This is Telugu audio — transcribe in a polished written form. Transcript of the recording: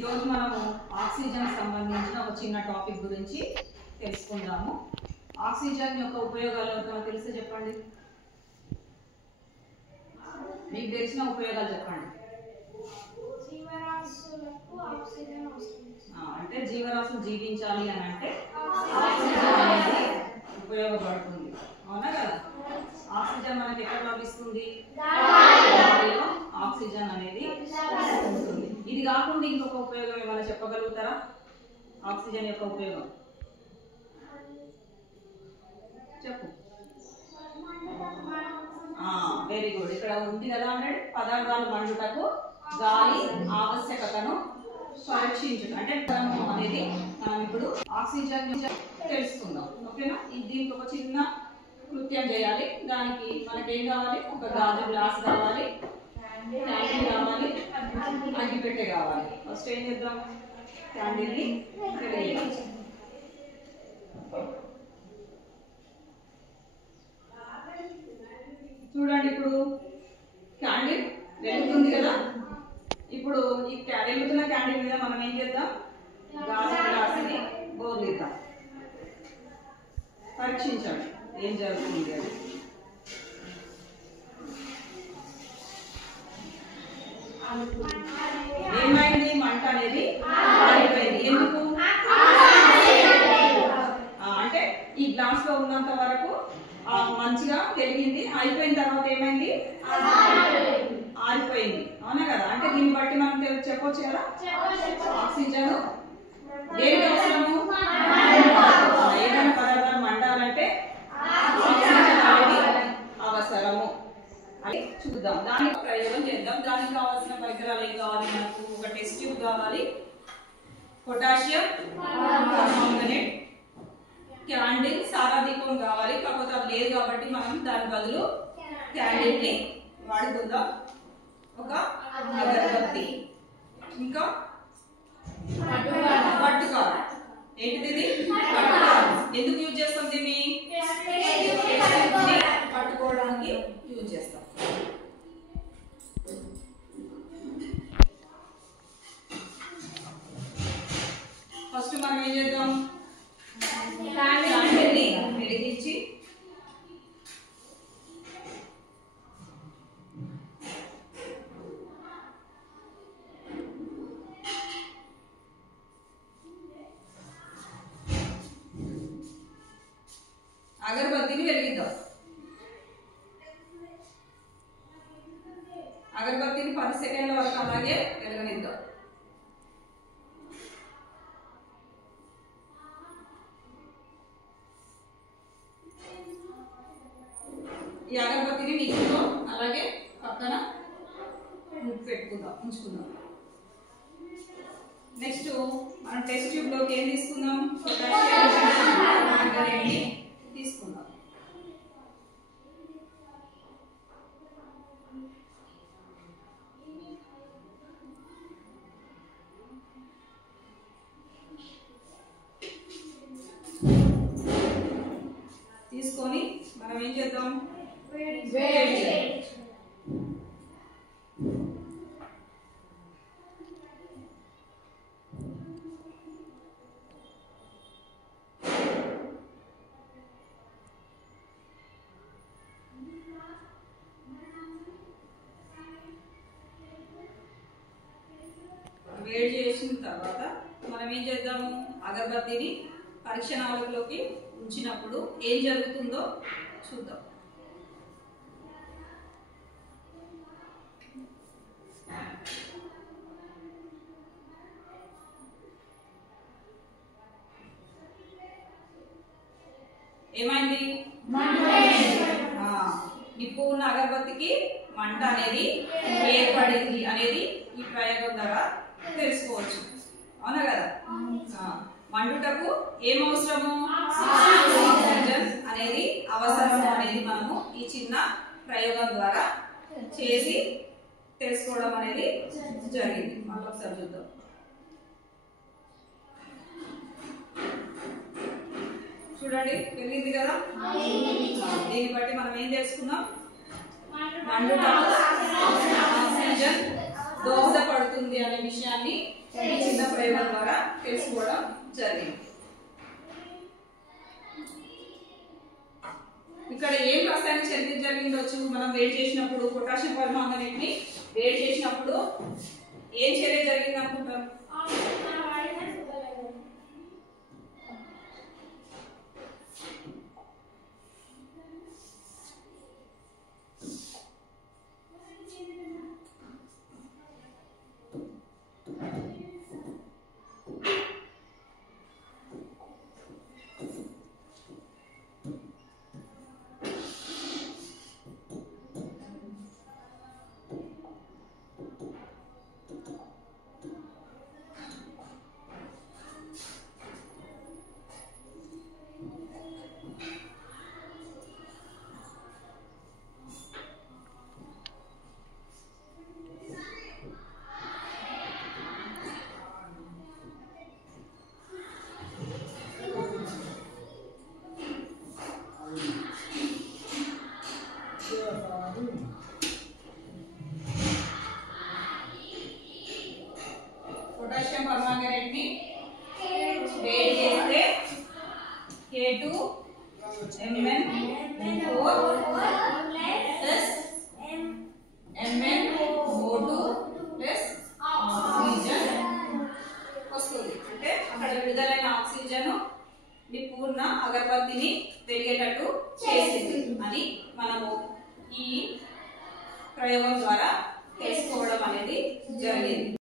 ఈరోజు మనము ఆక్సిజన్ సంబంధించిన ఒక చిన్న టాపిక్ గురించి తెలుసుకుందాము. ఆక్సిజన్ యొక్క ఉపయోగాలు ఏమిటో తెలిస్తే చెప్పండి. మీకు తెలిసిన ఉపయోగాలు చెప్పండి. అంటే జీవరాశులు జీవించాలి అని అంటే ఆక్సిజన్ అనేది ఉపయోగపడుతుంది. అవునా కదా? ఆక్సిజన్ మనకి ఎక్కడ లభిస్తుంది? గాలిలో ఆక్సిజన్ అనేది ఉంటుంది. ఇది కాకుండా ఇంకొక ఉపయోగం ఏమైనా చెప్పగలుగుతారా? ఆక్సిజన్ యొక్క ఉపయోగం చెప్పు. Very good. ఇక్కడ ఉంది కదా అన్నాడు, పదార్థాలు మండుటకు గాలి ఆవశ్యకతను పరీక్షించడం. అంటే అనేది మనం ఇప్పుడు ఆక్సిజన్ తెలుసుకుందాం. ఓకేనా? దీనికి ఒక చిన్న కృత్యం చేయాలి. దానికి మనకేం కావాలి? ఒక గాజు గ్లాస్ కావాలి, క్యాండిల్ కావాలి, అగ్గిపెట్టె కావాలి. ఫస్ట్ ఏం చేద్దాం? క్యాండిల్ని వెలిగించాలి. చూడండి, ఇప్పుడు క్యాండిల్ వెలుగుతుంది కదా. ఇప్పుడు ఈ వెలుగుతున్న క్యాండిల్ మీద మనం ఏం చేద్దాం? గాజు గ్లాసుని బోర్లిద్దాం. పరీక్షించండి ఏం జరుగుతుంది అని. ఏమైంది? మంట అనేది ఆరిపోయింది. ఎందుకు? అంటే ఈ గ్లాస్ లో ఉన్నంత వరకు మంచిగా వెలిగింది, అయిపోయిన తర్వాత ఏమైంది? ఆరిపోయింది. అవునా కదా? అంటే దీన్ని బట్టి మనం చెప్పొచ్చు కదా, ఆక్సిజన్ దేనికి అవసరము? ఏదైనా పదార్థాలు మండాలంటే ఆక్సిజన్ అనేది అవసరము అని చూద్దాం. దానికి ప్రయోగం చేద్దాం. దానికి కావాల్సిన పరికరాలు ఏం కావాలి? మనకు ఒక టెస్ట్ ట్యూబ్ కావాలి, పొటాషియం పర్మాంగనేట్, క్యాండిల్, సారా దీపం కావాలి. కాకపోతే అది లేదు కాబట్టి మనం దాని బదులు క్యాండిల్ ని వాడుకుందాం. ఒక అగరబత్తి, ఇంకా పట్టుకారు. ఏంటిది? పట్టుకారు. ఎందుకు యూజ్ చేస్తాం దీన్ని? పట్టుకోవడానికి యూజ్ చేస్తాం. ఫస్ట్ మనం ఏం చేద్దాం? క్యాండిల్ని వెలిగించి అగరబత్తిని వెలిగిద్దాం. అగరబత్తిని 10 సెకండ్ల వరకు అలాగే వెలగనిద్దాం. ఈ అగరబత్తిని నీటిలో అలాగే పక్కన ఉంచుకుందాం. నెక్స్ట్ మనం టెస్ట్ ట్యూబ్ లోకి ఏం తీసుకుందాం? పొటాషియం తీసుకుందాం. తీసుకొని మనం ఏం చేద్దాం? వేడి చేసిన తర్వాత మనం ఏం చేద్దాము? అగరబత్తిని పరీక్ష నాళంలోకి ఉంచినప్పుడు ఏం జరుగుతుందో చూద్దాం. ఏమైంది? నిప్పు ఉన్న అగరబత్తికి మంట అనేది ఏర్పడింది అనేది ఈ ప్రయోగం ద్వారా తెలుసుకోవచ్చు. అవునా కదా? మండుటకు ఏమవసరము? ఆక్సిజన్ అనేది అవసరం అనేది మనము ఈ చిన్న ప్రయోగం ద్వారా చేసి తెలుసుకోవడం అనేది జరిగింది. మళ్ళీ ఒకసారి చూద్దాం. చూడండి, పెరిగింది కదా. దీన్ని బట్టి మనం ఏం తెలుసుకున్నాం? మండుటకు ఆక్సిజన్ దోహదపడుతుంది అనే విషయాన్ని ఈ చిన్న ప్రయోగం ద్వారా తెలుసుకోవడం జరిగింది. ఇక్కడ ఏం రసాయన చర్య జరిగిందొచ్చు? మనం వేడి చేసినప్పుడు పొటాషియం పరమాంగనేట్ని వేడి చేసినప్పుడు ఏం చర్య జరిగింది అనుకుంటారు? పొటాషియం పరమాంగనేట్ని వేడి చేస్తే K2Mn4 plus MnO2 plus oxygen వస్తుంది. అంటే అక్కడ విడుదలైన ఆక్సిజన్ పూర్ణ అగరబత్తిని వెలిగేటట్టు చేసింది అని మనము ఈ ప్రయోగం ద్వారా తెలుసుకోవడం అనేది జరిగింది.